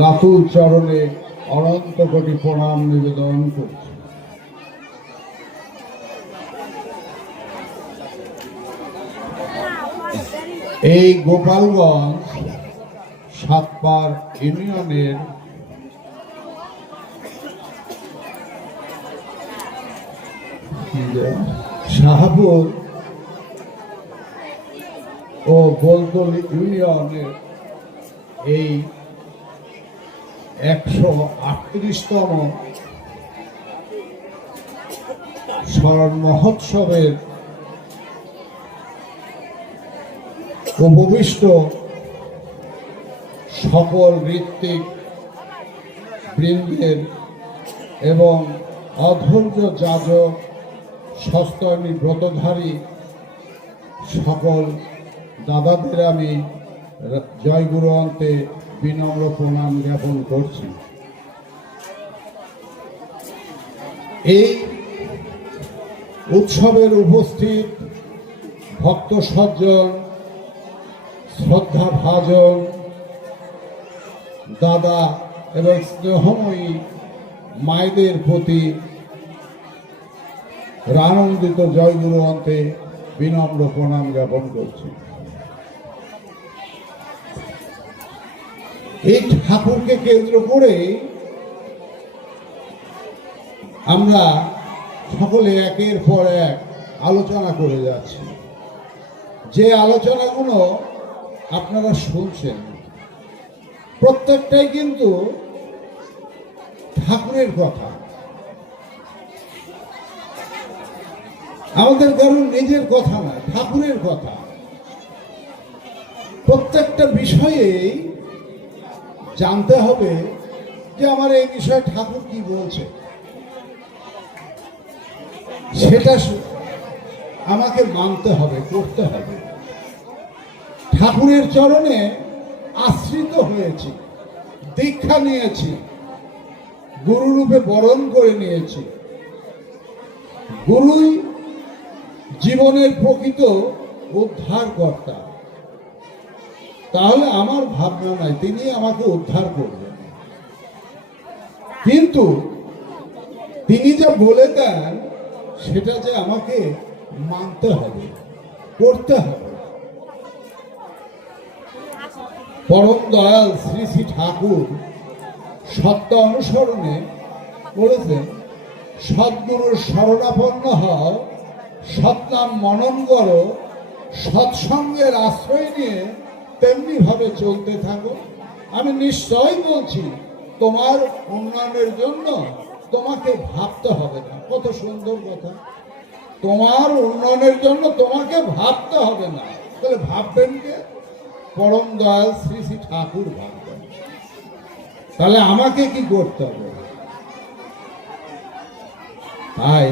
রাতুল চরণে অনন্ত কোটি প্রণাম নিবেদন করছি। এই গোপালগঞ্জ সাতপার ইউনিয়নের শাহপুর ও গোলতল ইউনিয়নের এই একশো আটত্রিশতম স্মরণ মহোৎসবের উপবিষ্ট সকল ঋত্বিক বৃন্দের এবং অধৈর্য যাজক সস্তর্ণী ব্রতধারী সকল দাদাদের আমি জয়গুরু অন্তে বিনম্র প্রণাম জ্ঞাপন করছি। এই উৎসবের উপস্থিত ভক্ত সজ্জন শ্রদ্ধা ভাজন দাদা এবং স্নেহময়ী মায়েদের প্রতি আনন্দিত জয়গুরু অন্তে বিনম্র প্রণাম জ্ঞাপন করছি। এই ঠাকুরকে কেন্দ্র করে আমরা সকলে একের পর এক আলোচনা করে যাচ্ছি। যে আলোচনাগুলো আপনারা শুনছেন, প্রত্যেকটাই কিন্তু ঠাকুরের কথা। আমাদের কারণ নিজের কথা না ঠাকুরের কথা। প্রত্যেকটা বিষয়েই জানতে হবে যে আমার এই বিষয়ে ঠাকুর কি বলছে। সেটা আমাকে মানতে হবে, করতে হবে। ঠাকুরের চরণে আশ্রিত হয়েছি, দীক্ষা নিয়েছি, গুরুরূপে বরণ করে নিয়েছি। গুরুই জীবনের প্রকৃত উদ্ধারকর্তা। তাহলে আমার ভাবনা নাই, তিনি আমাকে উদ্ধার করবেন। কিন্তু তিনি যা বলে দেন, সেটা যে আমাকে মানতে হবে, করতে হবে। পরম দয়াল শ্রী শ্রী ঠাকুর সত্য অনুসরণে বলেছেন, সদ্গুরুর শরণাপন্ন হও, সৎনাম মনন করো, সৎসঙ্গের আশ্রয় নিয়ে তেমনি ভাবে চলতে থাকো। আমি নিশ্চয় বলছি, তোমার উন্নয়নের জন্য তোমাকে ভাবতে হবে না। কত সুন্দর কথা। তোমার উন্নয়নের জন্য তোমাকে ভাবতে হবে না। তাহলে ভাববেন কে? পরম দয়াল শ্রী শ্রী ঠাকুর ভাববেন। তাহলে আমাকে কি করতে হবে? তাই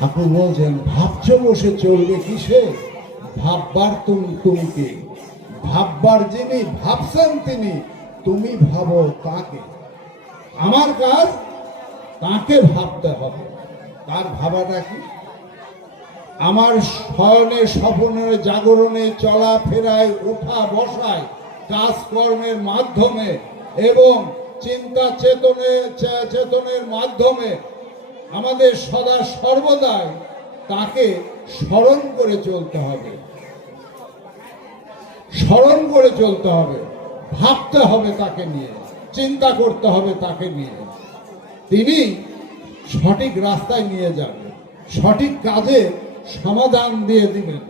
ঠাকুর বলছেন, ভাবছ বসে চলবে কিসে? ভাববার তুমি তুমকে ভাববার যিনি ভাবছেন তিনি, তুমি ভাবো তাকে। আমার কাজ তাকে ভাবতে হবে। তার ভাবাটা কি? আমার শয়নে স্বপনে, জাগরণে, চলাফেরায়, উঠা বসায়, কাজকর্মের মাধ্যমে এবং চিন্তা চেতনে চেতনের মাধ্যমে আমাদের সদা সর্বদাই তাকে স্মরণ করে চলতে হবে। স্মরণ করে চলতে হবে, ভাবতে হবে তাকে নিয়ে, চিন্তা করতে হবে তাকে নিয়ে। তিনি সঠিক রাস্তায় নিয়ে যাবেন সঠিক কাজে সমাধান দিয়ে দিবেন।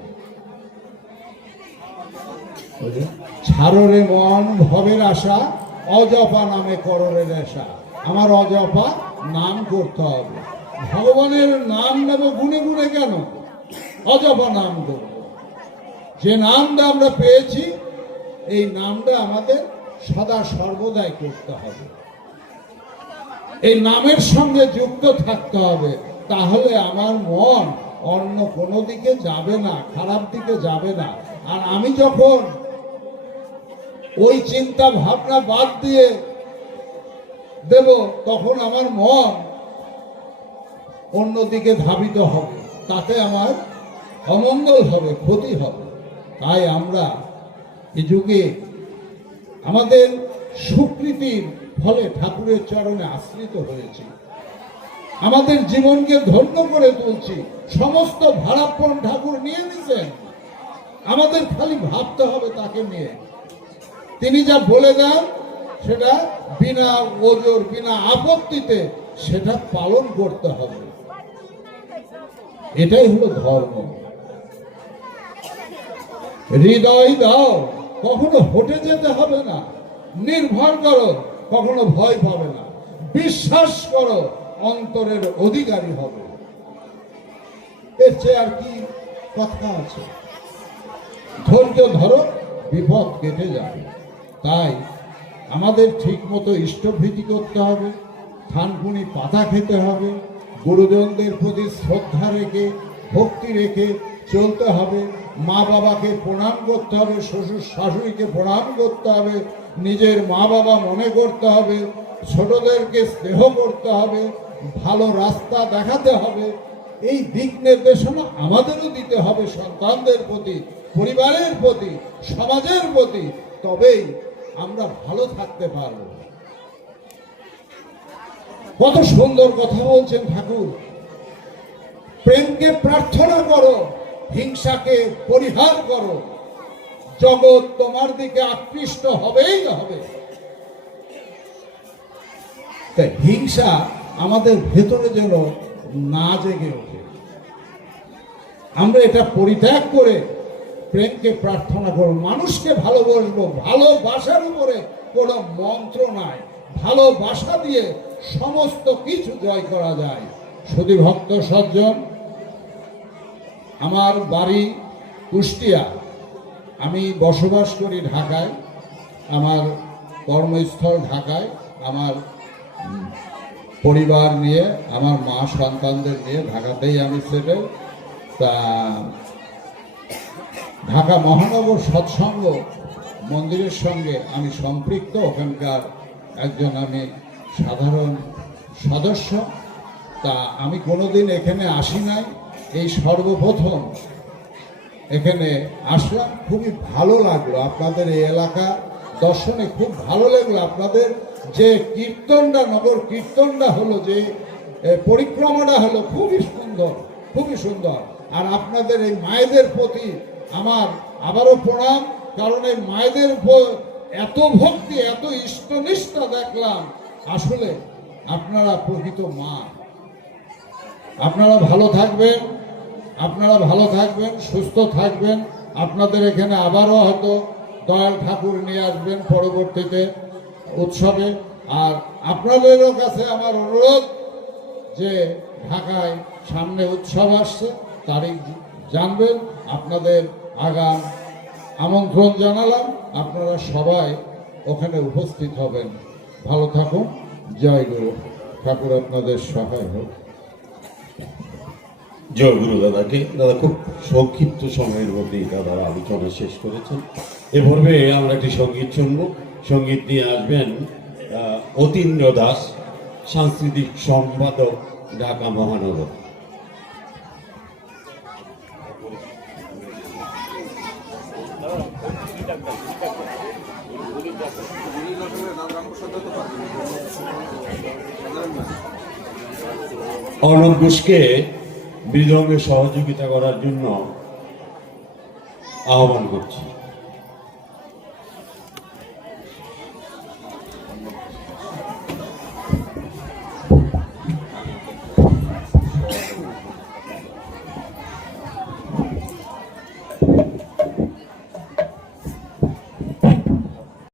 ছাড়রে মন ভবের আশা, অজপা নামে কররে নেশা। আমার অজপা নাম করতে হবে। ভগবানের নাম নেব গুনে গুনে কেন? অজপা নাম করব। যে নামটা আমরা পেয়েছি, এই নামটা আমাদের সদা সর্বদাই করতে হবে। এই নামের সঙ্গে যুক্ত থাকতে হবে, তাহলে আমার মন অন্য কোনো দিকে যাবে না, খারাপ দিকে যাবে না। আর আমি যখন ওই চিন্তা ভাবনা বাদ দিয়ে দেব, তখন আমার মন অন্যদিকে ধাবিত হবে। তাতে আমার অমঙ্গল হবে, ক্ষতি হবে। তাই আমরা এ যুগে আমাদের সুকৃতির ফলে ঠাকুরের চরণে আশ্রিত হয়েছি। আমাদের জীবনকে ধন্য করে তুলছি। সমস্ত ভাড়াপন ঠাকুর নিয়ে নিছেন। আমাদের খালি ভাবতে হবে তাকে নিয়ে। তিনি যা বলে দেন, সেটা বিনা ওজোর, বিনা আপত্তিতে সেটা পালন করতে হবে। এটাই হলো ধর্ম। হৃদয় দাও, কখনো হটে যেতে হবে না। নির্ভর করো, কখনো ভয় পাবে না। বিশ্বাস করো, অন্তরের অধিকারী হবে। এর চেয়ে আর কি কথা আছে? ধৈর্য ধরো, বিপদ কেটে যাবে। তাই আমাদের ঠিক মতো ইষ্টভীতি করতে হবে, থানকুনি পাতা খেতে হবে, গুরুজনদের প্রতি শ্রদ্ধা রেখে, ভক্তি রেখে চলতে হবে। মা বাবাকে প্রণাম করতে হবে, শ্বশুর শাশুড়িকে প্রণাম করতে হবে, নিজের মা বাবা মনে করতে হবে, ছোটদেরকে স্নেহ করতে হবে, ভালো রাস্তা দেখাতে হবে। এই দিক নির্দেশনা আমাদেরও দিতে হবে সন্তানদের প্রতি, পরিবারের প্রতি, সমাজের প্রতি, তবেই আমরা ভালো থাকতে পারব। কত সুন্দর কথা বলছেন ঠাকুর। প্রেমকে প্রার্থনা করো। হিংসাকে পরিহার করো। জগৎ তোমার দিকে আকৃষ্ট হবেই হবে। তাই হিংসা আমাদের ভেতরে যেন না জেগে ওঠে। আমরা এটা পরিত্যাগ করে প্রেমকে প্রার্থনা করব মানুষকে ভালোবাসবো। ভালোবাসার উপরে কোনো মন্ত্র নাই। ভালোবাসা দিয়ে সমস্ত কিছু জয় করা যায়। শুধু ভক্ত সজ্জন আমার বাড়ি কুষ্টিয়া। আমি বসবাস করি ঢাকায়, আমার কর্মস্থল ঢাকায়, আমার পরিবার নিয়ে, আমার মা সন্তানদের নিয়ে ঢাকাতেই আমি সেটেল। তা ঢাকা মহানগর সৎসঙ্গ মন্দিরের সঙ্গে আমি সম্পৃক্ত। ওখানকার একজন আমি সাধারণ সদস্য। তা আমি কোনোদিন এখানে আসি নাই। এই সর্বপ্রথম এখানে আসলাম। খুবই ভালো লাগল আপনাদের এই এলাকা। দর্শনে খুব ভালো লাগল আপনাদের যে কীর্তনটা, নগর কীর্তনটা হলো যে পরিক্রমাটা হলো খুবই সুন্দর খুবই সুন্দর। আর আপনাদের এই মায়েদের প্রতি আমার আবারও প্রণাম, কারণ এই মায়েদের এত ভক্তি, এত ইষ্টনিষ্ঠা দেখলাম। আসলে আপনারা প্রকৃত মা। আপনারা ভালো থাকবেন। আপনারা ভালো থাকবেন, সুস্থ থাকবেন। আপনাদের এখানে আবারও হয়তো দয়াল ঠাকুর নিয়ে আসবেন পরবর্তীতে উৎসবে। আর আপনাদেরও কাছে আমার অনুরোধ যে ঢাকায় সামনে উৎসব আসছে তারিখ জানবেন, আপনাদের আগাম আমন্ত্রণ জানালাম। আপনারা সবাই ওখানে উপস্থিত হবেন। ভালো থাকুন। জয় গুরু। ঠাকুর আপনাদের সহায় হোক। জয় গুরু দাদাকে। দাদা খুব সংক্ষিপ্ত সময়ের মধ্যেই দাদা আলোচনা শেষ করেছেন। এ পর্বে আমরা একটি সংগীত শুনব। সংগীত নিয়ে আসবেন অতীন্দ্র দাস, সাংস্কৃতিক সম্পাদক ঢাকা মহানগর। অর্ণব ঘোষকে মৃদঙ্গে সহযোগিতা করার জন্য আহ্বান করছি।